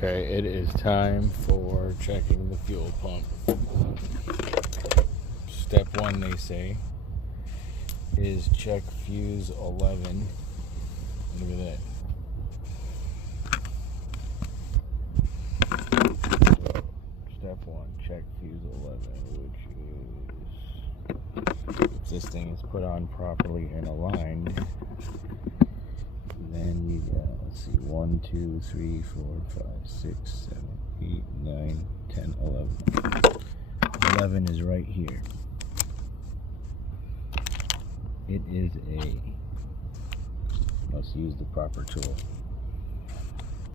Okay, it is time for checking the fuel pump. Step 1, they say, is check fuse 11. Look at that. Step 1, check fuse 11, which is, if this thing is put on properly and aligned, then you got, let's see, 1, 2, 3, 4, 5, 6, 7, 8, 9, 10, 11. 11 is right here. It is a, must use the proper tool.